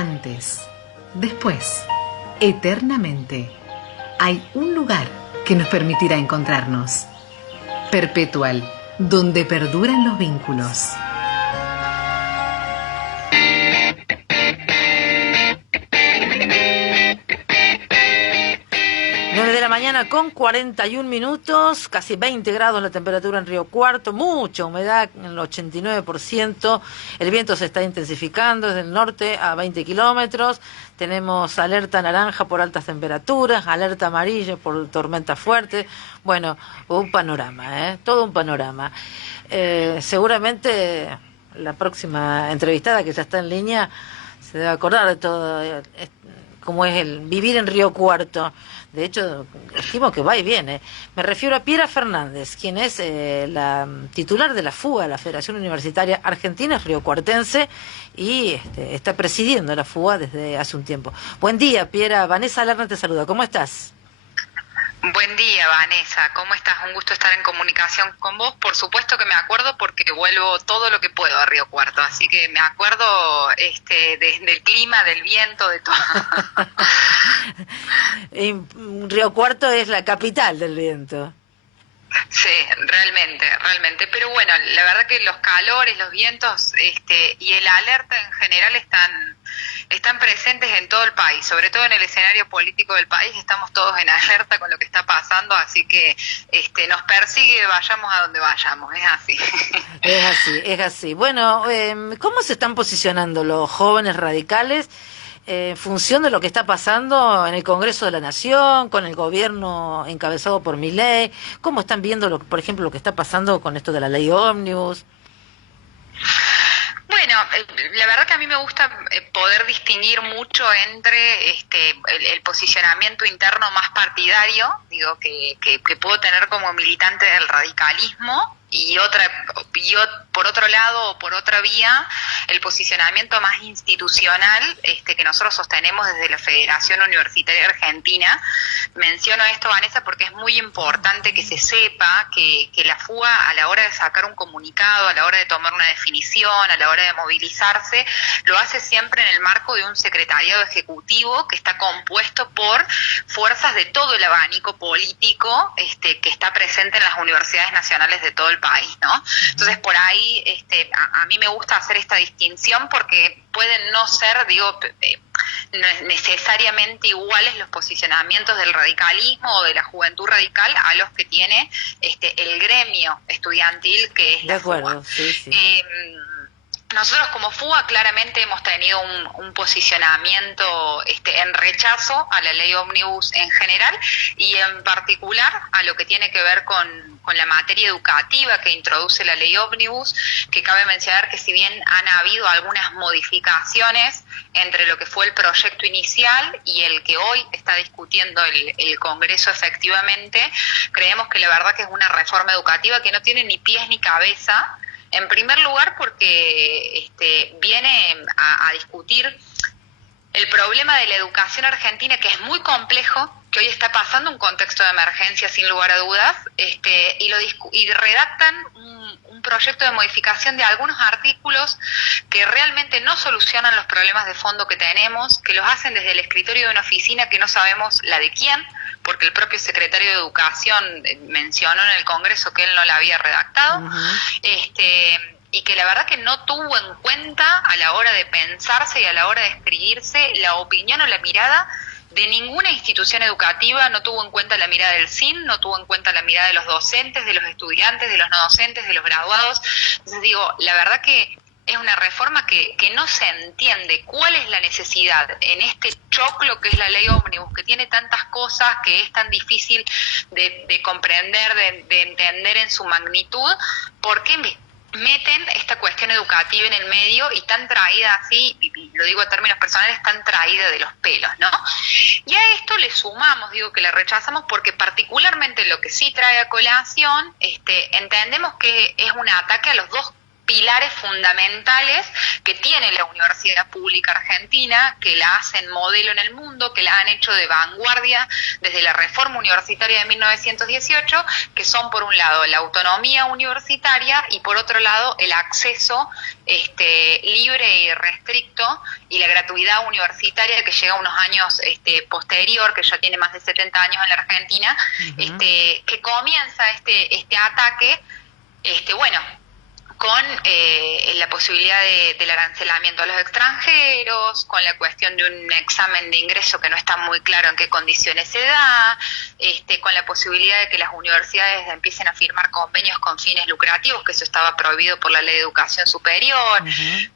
antes, después, eternamente, hay un lugar que nos permitirá encontrarnos. Perpetual, donde perduran los vínculos. Mañana con 41 minutos, casi 20 grados la temperatura en Río Cuarto, mucha humedad en el 89%, el viento se está intensificando desde el norte a 20 kilómetros, tenemos alerta naranja por altas temperaturas, alerta amarilla por tormenta fuerte, bueno, un panorama, todo un panorama. Seguramente la próxima entrevistada que ya está en línea se debe acordar de todo, cómo es el vivir en Río Cuarto. De hecho, estimo que va y viene. Me refiero a Piera Fernández, quien es la titular de la FUA, la Federación Universitaria Argentina, es riocuartense, y está presidiendo la FUA desde hace un tiempo. Buen día, Piera. Vanessa Lerner te saluda. ¿Cómo estás? Buen día, Vanessa. ¿Cómo estás? Un gusto estar en comunicación con vos. Por supuesto que me acuerdo porque vuelvo todo lo que puedo a Río Cuarto. Así que me acuerdo del clima, del viento, de todo. Río Cuarto es la capital del viento. Sí, realmente. Pero bueno, la verdad que los calores, los vientos y el alerta en general están presentes en todo el país, sobre todo en el escenario político del país. Estamos todos en alerta con lo que está pasando, así que nos persigue, vayamos a donde vayamos, es así. Es así. Bueno, ¿cómo se están posicionando los jóvenes radicales en función de lo que está pasando en el Congreso de la Nación, con el gobierno encabezado por Milei? ¿Cómo están viendo, por ejemplo, lo que está pasando con esto de la ley ómnibus? Bueno, la verdad que a mí me gusta poder distinguir mucho entre el posicionamiento interno más partidario, digo, que puedo tener como militante del radicalismo, y por otro lado, o por otra vía, el posicionamiento más institucional que nosotros sostenemos desde la Federación Universitaria Argentina. Menciono esto, Vanessa, porque es muy importante que se sepa que la FUA, a la hora de sacar un comunicado, a la hora de tomar una definición, a la hora de movilizarse, lo hace siempre en el marco de un secretariado ejecutivo que está compuesto por fuerzas de todo el abanico político que está presente en las universidades nacionales de todo el país, ¿no? Entonces, por ahí a mí me gusta hacer esta distinción porque pueden no ser, necesariamente iguales los posicionamientos del radicalismo o de la juventud radical a los que tiene el gremio estudiantil, que es la FUA. Sí. Nosotros como FUA claramente hemos tenido un posicionamiento en rechazo a la ley ómnibus en general y en particular a lo que tiene que ver con la materia educativa que introduce la ley ómnibus, que cabe mencionar que si bien han habido algunas modificaciones entre lo que fue el proyecto inicial y el que hoy está discutiendo el Congreso efectivamente, creemos que la verdad que es una reforma educativa que no tiene ni pies ni cabeza. En primer lugar, porque viene a discutir el problema de la educación argentina, que es muy complejo, que hoy está pasando un contexto de emergencia sin lugar a dudas, y redactan un proyecto de modificación de algunos artículos que realmente no solucionan los problemas de fondo que tenemos, que los hacen desde el escritorio de una oficina que no sabemos la de quién, porque el propio secretario de Educación mencionó en el Congreso que él no la había redactado, y que la verdad que no tuvo en cuenta a la hora de pensarse y a la hora de escribirse la opinión o la mirada de ninguna institución educativa, no tuvo en cuenta la mirada del CIN, no tuvo en cuenta la mirada de los docentes, de los estudiantes, de los no docentes, de los graduados. Entonces digo, la verdad que es una reforma que no se entiende cuál es la necesidad en este choclo que es la ley ómnibus, que tiene tantas cosas, que es tan difícil de comprender, de entender en su magnitud. ¿Por qué meten esta cuestión educativa en el medio y tan traída así, y lo digo a términos personales, tan traída de los pelos, ¿no? Y a esto le sumamos, digo que la rechazamos porque particularmente lo que sí trae a colación, entendemos que es un ataque a los dos pilares fundamentales que tiene la universidad pública argentina, que la hacen modelo en el mundo, que la han hecho de vanguardia desde la reforma universitaria de 1918, que son por un lado la autonomía universitaria y por otro lado el acceso libre y restricto y la gratuidad universitaria que llega unos años posterior, que ya tiene más de 70 años en la Argentina, que comienza este ataque, con la posibilidad del arancelamiento a los extranjeros, con la cuestión de un examen de ingreso que no está muy claro en qué condiciones se da, con la posibilidad de que las universidades empiecen a firmar convenios con fines lucrativos, que eso estaba prohibido por la Ley de Educación Superior.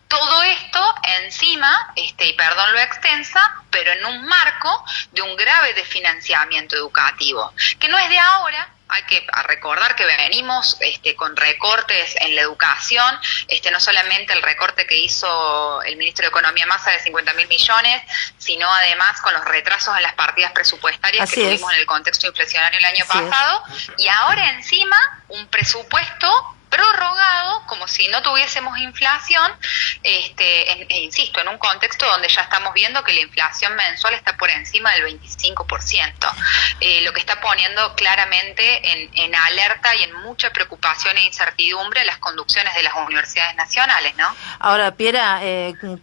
Todo esto encima, y perdón lo extensa, pero en un marco de un grave desfinanciamiento educativo, que no es de ahora. Hay que recordar que venimos con recortes en la educación, no solamente el recorte que hizo el ministro de Economía Massa de 50.000 millones, sino además con los retrasos en las partidas presupuestarias que tuvimos en el contexto inflacionario el año pasado, y ahora encima un presupuesto prorrogado como si no tuviésemos inflación, insisto, en un contexto donde ya estamos viendo que la inflación mensual está por encima del 25%, lo que está poniendo claramente en alerta y en mucha preocupación e incertidumbre las conducciones de las universidades nacionales, ¿no? Ahora, Piera,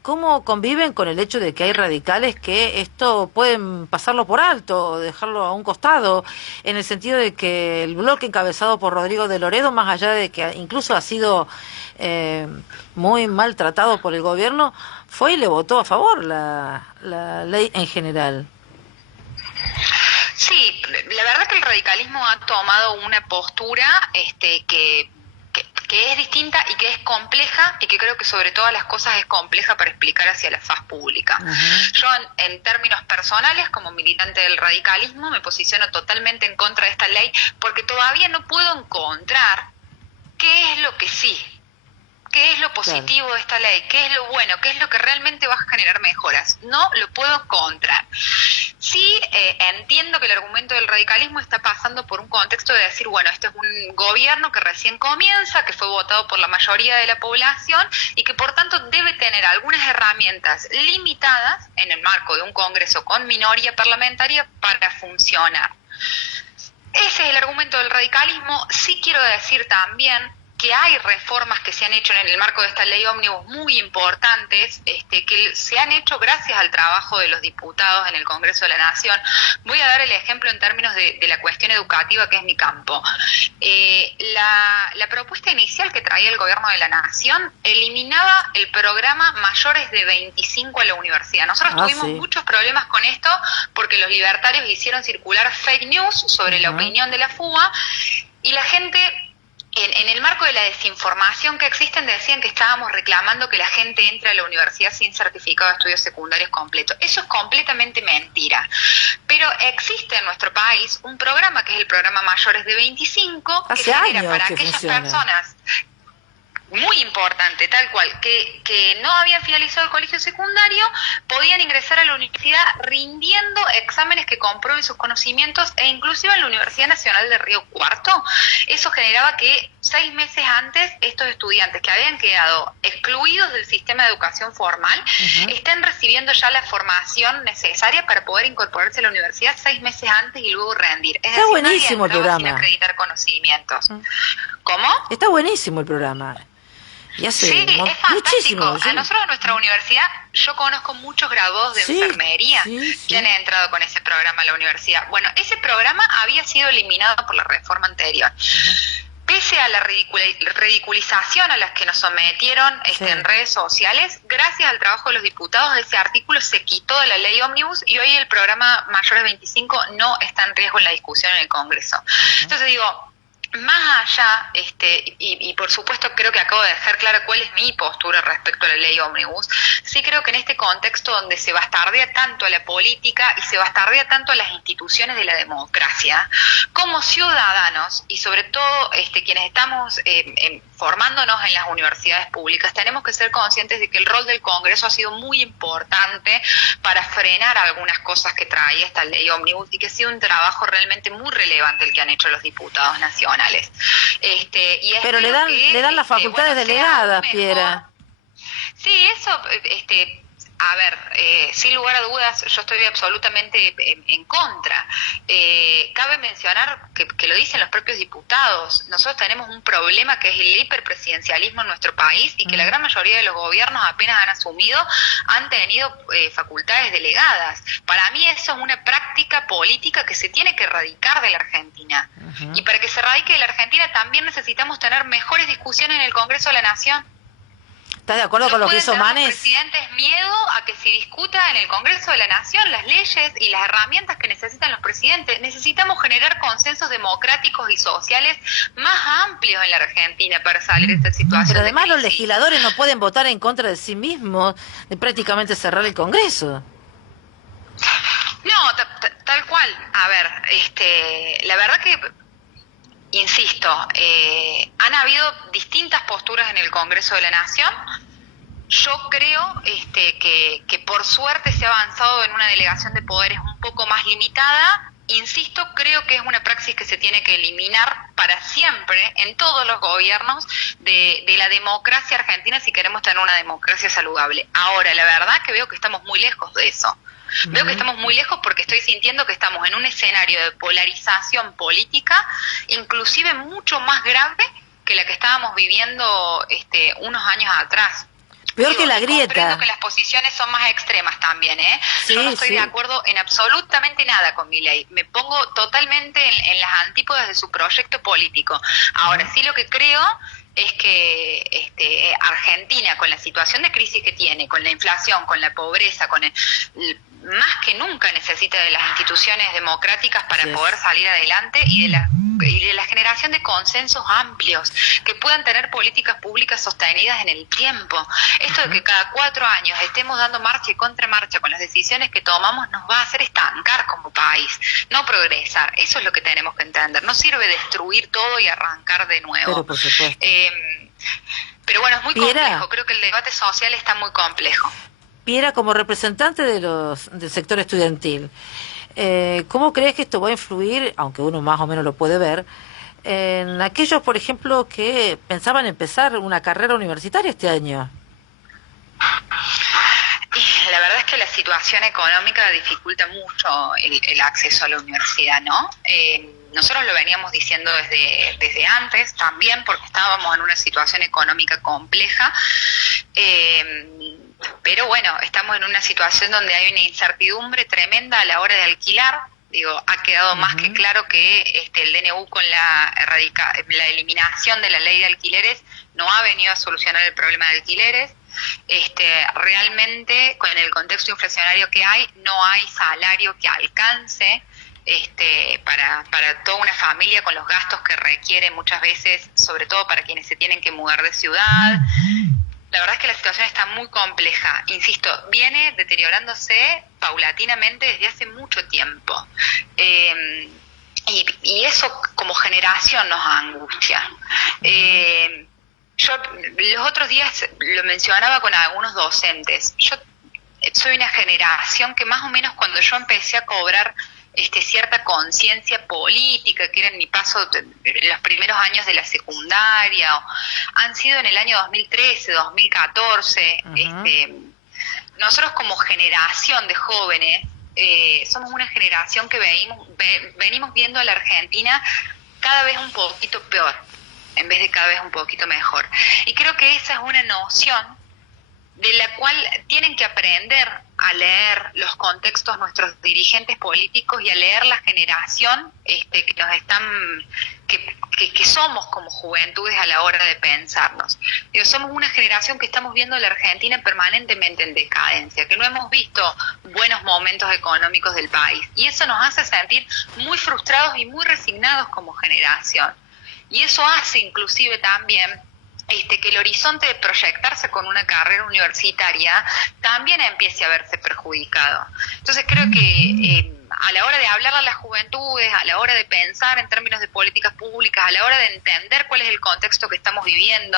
¿cómo conviven con el hecho de que hay radicales que esto pueden pasarlo por alto o dejarlo a un costado, en el sentido de que el bloque encabezado por Rodrigo de Loredo, más allá de que incluso ha sido muy maltratado por el gobierno, fue y le votó a favor la ley en general? Sí, la verdad que el radicalismo ha tomado una postura que es distinta y que es compleja, y que creo que sobre todas las cosas es compleja para explicar hacia la faz pública. Yo en términos personales, como militante del radicalismo, me posiciono totalmente en contra de esta ley, porque todavía no puedo encontrar qué es lo que sí, qué es lo positivo de esta ley, qué es lo bueno, qué es lo que realmente va a generar mejoras. No lo puedo encontrar. Sí, entiendo que el argumento del radicalismo está pasando por un contexto de decir, bueno, este es un gobierno que recién comienza, que fue votado por la mayoría de la población y que por tanto debe tener algunas herramientas limitadas en el marco de un Congreso con minoría parlamentaria para funcionar. Ese es el argumento del radicalismo. Sí quiero decir también que hay reformas que se han hecho en el marco de esta ley ómnibus muy importantes, que se han hecho gracias al trabajo de los diputados en el Congreso de la Nación. Voy a dar el ejemplo en términos de la cuestión educativa, que es mi campo. La propuesta inicial que traía el Gobierno de la Nación eliminaba el programa mayores de 25 a la universidad. Nosotros tuvimos muchos problemas con esto porque los libertarios hicieron circular fake news sobre la opinión de la FUBA, y la gente, en el marco de la desinformación que existen, decían que estábamos reclamando que la gente entre a la universidad sin certificado de estudios secundarios completo. Eso es completamente mentira. Pero existe en nuestro país un programa que es el programa Mayores de 25, que se genera para aquellas personas, muy importante, tal cual, que no habían finalizado el colegio secundario, podían ingresar a la universidad rindiendo exámenes que comprueben sus conocimientos, e inclusive en la Universidad Nacional de Río Cuarto. Eso generaba que 6 meses antes estos estudiantes que habían quedado excluidos del sistema de educación formal estén recibiendo ya la formación necesaria para poder incorporarse a la universidad 6 meses antes y luego rendir. Es Está decir, buenísimo el programa. Sin acreditar conocimientos. ¿Cómo? Está buenísimo el programa. Sí, es fantástico. A nosotros en nuestra universidad, yo conozco muchos graduados de enfermería que han entrado con ese programa a la universidad. Bueno, ese programa había sido eliminado por la reforma anterior. Pese a la ridiculización a las que nos sometieron en redes sociales, gracias al trabajo de los diputados, ese artículo se quitó de la ley ómnibus y hoy el programa Mayores 25 no está en riesgo en la discusión en el Congreso. Entonces digo, más allá, y por supuesto creo que acabo de dejar claro cuál es mi postura respecto a la ley ómnibus, sí creo que en este contexto donde se bastardea tanto a la política y se bastardea tanto a las instituciones de la democracia, como ciudadanos y sobre todo quienes estamos formándonos en las universidades públicas, tenemos que ser conscientes de que el rol del Congreso ha sido muy importante para frenar algunas cosas que traía esta ley ómnibus y que ha sido un trabajo realmente muy relevante el que han hecho los diputados nacionales. Pero le dan las facultades delegadas, Piera. Sí, eso, a ver, sin lugar a dudas, yo estoy absolutamente en contra. Cabe mencionar que lo dicen los propios diputados. Nosotros tenemos un problema que es el hiperpresidencialismo en nuestro país y que la gran mayoría de los gobiernos apenas han asumido han tenido facultades delegadas. Para mí eso es una práctica política que se tiene que erradicar de la Argentina. Y para que se erradique de la Argentina también necesitamos tener mejores discusiones en el Congreso de la Nación. ¿Estás de acuerdo con lo que hizo Manes? Los presidentes miedo a que se discuta en el Congreso de la Nación las leyes y las herramientas que necesitan los presidentes. Necesitamos generar consensos democráticos y sociales más amplios en la Argentina para salir de esta situación. Pero además los legisladores no pueden votar en contra de sí mismos, de prácticamente cerrar el Congreso. No, tal cual. A ver, la verdad que... Insisto, han habido distintas posturas en el Congreso de la Nación. Yo creo que por suerte se ha avanzado en una delegación de poderes un poco más limitada. Insisto, creo que es una praxis que se tiene que eliminar para siempre en todos los gobiernos de la democracia argentina si queremos tener una democracia saludable. Ahora, la verdad que veo que estamos muy lejos de eso. Veo que estamos muy lejos porque estoy sintiendo que estamos en un escenario de polarización política, inclusive mucho más grave que la que estábamos viviendo unos años atrás. Peor que la grieta. Comprendo que las posiciones son más extremas también, Sí, yo no estoy de acuerdo en absolutamente nada con Milei. Me pongo totalmente en las antípodas de su proyecto político. Ahora, sí lo que creo es que Argentina, con la situación de crisis que tiene, con la inflación, con la pobreza, más que nunca necesita de las instituciones democráticas para poder salir adelante y de la generación de consensos amplios que puedan tener políticas públicas sostenidas en el tiempo. Esto de que cada 4 años estemos dando marcha y contramarcha con las decisiones que tomamos nos va a hacer estancar como país, no progresar. Eso es lo que tenemos que entender. No sirve destruir todo y arrancar de nuevo. Pero por supuesto. Pero bueno, es muy complejo. Creo que el debate social está muy complejo. Piera, como representante del sector estudiantil, ¿cómo crees que esto va a influir, aunque uno más o menos lo puede ver, en aquellos, por ejemplo, que pensaban empezar una carrera universitaria este año? La verdad es que la situación económica dificulta mucho el acceso a la universidad, ¿no? Nosotros lo veníamos diciendo desde antes también, porque estábamos en una situación económica compleja. Pero bueno, estamos en una situación donde hay una incertidumbre tremenda a la hora de alquilar. Ha quedado más que claro que el DNU con la eliminación de la ley de alquileres no ha venido a solucionar el problema de alquileres. Realmente, con el contexto inflacionario que hay, no hay salario que alcance para toda una familia con los gastos que requiere muchas veces, sobre todo para quienes se tienen que mudar de ciudad. La verdad es que la situación está muy compleja. Insisto, viene deteriorándose paulatinamente desde hace mucho tiempo. Y eso como generación nos angustia. Yo los otros días lo mencionaba con algunos docentes. Yo soy una generación que más o menos cuando yo empecé a cobrar cierta conciencia política, que era en mi paso los primeros años de la secundaria, han sido en el año 2013, 2014. Nosotros como generación de jóvenes somos una generación que venimos viendo a la Argentina cada vez un poquito peor, en vez de cada vez un poquito mejor. Y creo que esa es una noción de la cual tienen que aprender a leer los contextos nuestros dirigentes políticos y a leer la generación que nos están que somos como juventudes a la hora de pensarnos. Somos una generación que estamos viendo a la Argentina permanentemente en decadencia, que no hemos visto buenos momentos económicos del país, y eso nos hace sentir muy frustrados y muy resignados como generación. Y eso hace inclusive también que el horizonte de proyectarse con una carrera universitaria también empiece a verse perjudicado. Entonces creo que a la hora de hablar a las juventudes, a la hora de pensar en términos de políticas públicas, a la hora de entender cuál es el contexto que estamos viviendo,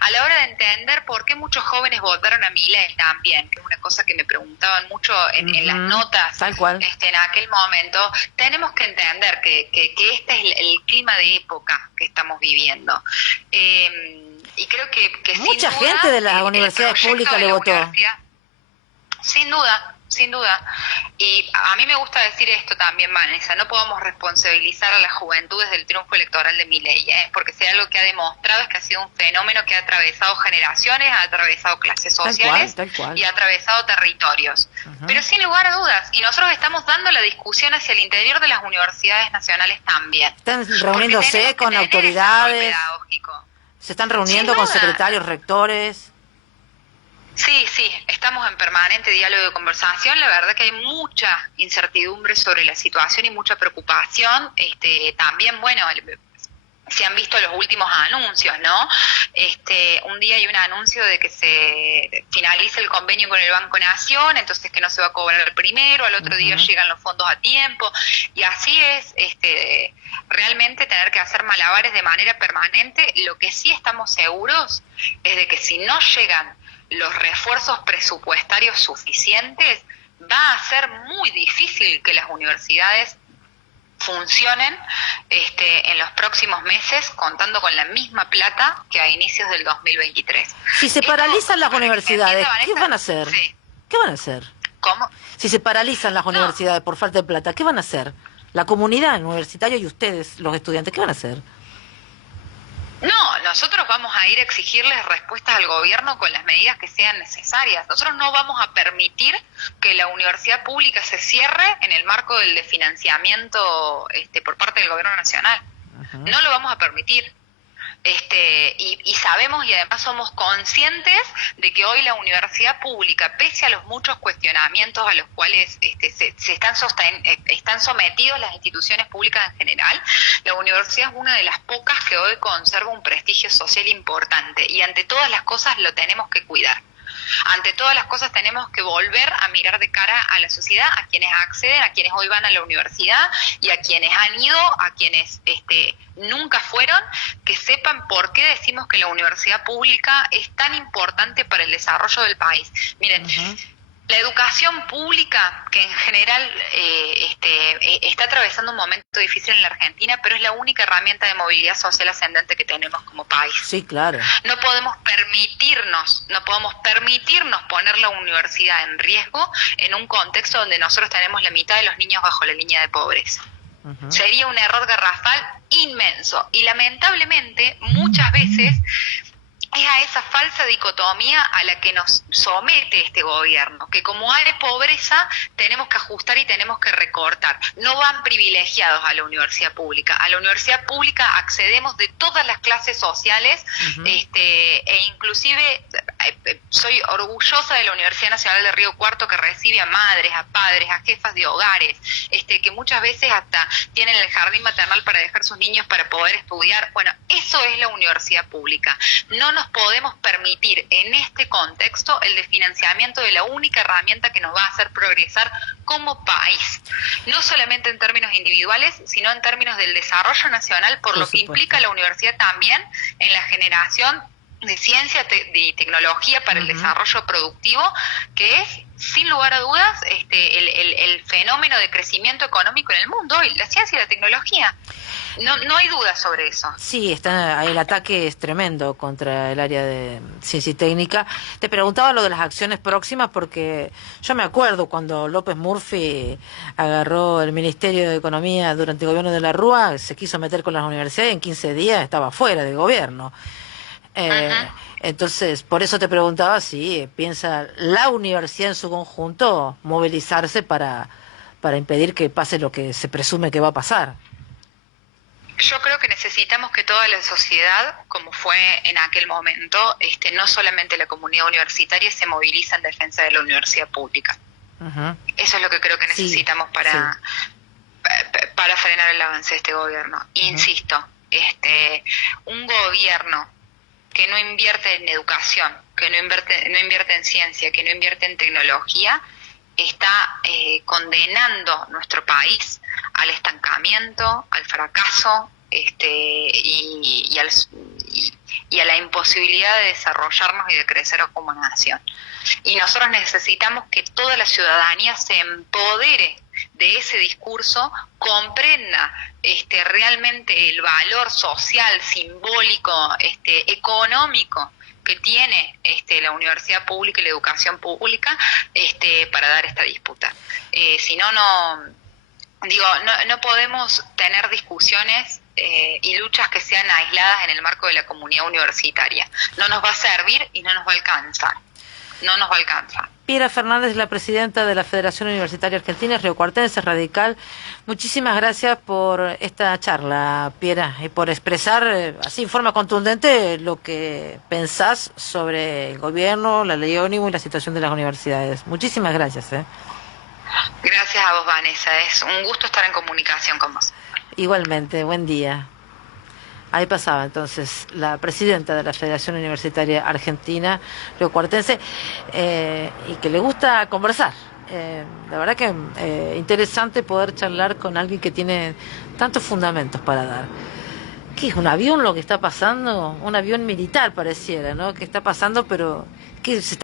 a la hora de entender por qué muchos jóvenes votaron a Milei también, que es una cosa que me preguntaban mucho en las notas tal cual. En aquel momento, tenemos que entender que este es el clima de época que estamos viviendo. Y creo que mucha sin duda, gente de las universidades públicas le votó. Sin duda. Y a mí me gusta decir esto también, Vanessa, no podemos responsabilizar a las juventudes del triunfo electoral de Milei, porque si algo que ha demostrado es que ha sido un fenómeno que ha atravesado generaciones, ha atravesado clases sociales tal cual. y ha atravesado territorios. Pero sin lugar a dudas, y nosotros estamos dando la discusión hacia el interior de las universidades nacionales también. Están reuniéndose con autoridades, se están reuniendo con secretarios, rectores. Sí, estamos en permanente diálogo y conversación. La verdad que hay mucha incertidumbre sobre la situación y mucha preocupación. También, bueno, se han visto los últimos anuncios, ¿no? Un día hay un anuncio de que se finalice el convenio con el Banco Nación, entonces que no se va a cobrar el primero, al otro día llegan los fondos a tiempo, y así es, realmente tener que hacer malabares de manera permanente. Lo que sí estamos seguros es de que si no llegan los refuerzos presupuestarios suficientes, va a ser muy difícil que las universidades funcionen en los próximos meses contando con la misma plata que a inicios del 2023. Si se paralizan las universidades, ¿qué van a hacer? Sí. ¿Qué van a hacer? ¿Cómo? Si se paralizan las universidades por falta de plata, ¿qué van a hacer? La comunidad universitaria y ustedes, los estudiantes, ¿qué van a hacer? No, nosotros vamos a ir a exigirles respuestas al gobierno con las medidas que sean necesarias. Nosotros no vamos a permitir que la universidad pública se cierre en el marco del desfinanciamiento por parte del gobierno nacional. No lo vamos a permitir. Y sabemos y además somos conscientes de que hoy la universidad pública, pese a los muchos cuestionamientos a los cuales se están sometidos las instituciones públicas en general, la universidad es una de las pocas que hoy conserva un prestigio social importante, y ante todas las cosas lo tenemos que cuidar. Ante todas las cosas tenemos que volver a mirar de cara a la sociedad, a quienes acceden, a quienes hoy van a la universidad y a quienes han ido, a quienes nunca fueron, que sepan por qué decimos que la universidad pública es tan importante para el desarrollo del país. Miren, la educación pública, que en general está atravesando un momento difícil en la Argentina, pero es la única herramienta de movilidad social ascendente que tenemos como país. Sí, claro. No podemos permitirnos poner la universidad en riesgo en un contexto donde nosotros tenemos la mitad de los niños bajo la línea de pobreza. Sería un error garrafal inmenso, y lamentablemente muchas veces es a esa falsa dicotomía a la que nos somete este gobierno, que como hay pobreza tenemos que ajustar y tenemos que recortar. No van privilegiados a la universidad pública. A la universidad pública accedemos de todas las clases sociales, e inclusive soy orgullosa de la Universidad Nacional de Río Cuarto, que recibe a madres, a padres, a jefas de hogares, que muchas veces hasta tienen el jardín maternal para dejar sus niños para poder estudiar. Bueno, eso es la universidad pública. No nos podemos permitir en este contexto el desfinanciamiento de la única herramienta que nos va a hacer progresar como país, no solamente en términos individuales, sino en términos del desarrollo nacional, por lo que implica la universidad también en la generación de ciencia y tecnología para el desarrollo productivo, que es, sin lugar a dudas, el fenómeno de crecimiento económico en el mundo hoy, la ciencia y la tecnología. No hay duda sobre eso. Sí, el ataque es tremendo contra el área de ciencia y técnica. Te preguntaba lo de las acciones próximas porque yo me acuerdo cuando López Murphy agarró el Ministerio de Economía durante el gobierno de la Rúa, se quiso meter con las universidades, en 15 días estaba fuera del gobierno. Entonces, por eso te preguntaba si piensa la universidad en su conjunto movilizarse para impedir que pase lo que se presume que va a pasar. Yo creo que necesitamos que toda la sociedad, como fue en aquel momento, no solamente la comunidad universitaria, se moviliza en defensa de la universidad pública. Eso es lo que creo que necesitamos para frenar el avance de este gobierno. Insisto, un gobierno que no invierte en educación, que no invierte en ciencia, que no invierte en tecnología, está condenando nuestro país al estancamiento, al fracaso, y a la imposibilidad de desarrollarnos y de crecer como nación. Y nosotros necesitamos que toda la ciudadanía se empodere de ese discurso, comprenda realmente el valor social, simbólico, económico que tiene la universidad pública y la educación pública para dar esta disputa. Si no, no podemos tener discusiones y luchas que sean aisladas en el marco de la comunidad universitaria. No nos va a servir y no nos va a alcanzar. No nos va a alcanzar. Piera Fernández, la presidenta de la Federación Universitaria Argentina, riocuartense, radical. Muchísimas gracias por esta charla, Piera, y por expresar así en forma contundente lo que pensás sobre el gobierno, la ley ómnibus y la situación de las universidades. Muchísimas gracias. Gracias a vos, Vanessa. Es un gusto estar en comunicación con vos. Igualmente, buen día. Ahí pasaba entonces la presidenta de la Federación Universitaria Argentina, riocuartense, y que le gusta conversar. La verdad que interesante poder charlar con alguien que tiene tantos fundamentos para dar. ¿Qué es un avión lo que está pasando? Un avión militar pareciera, ¿no? Que está pasando, pero ¿qué se está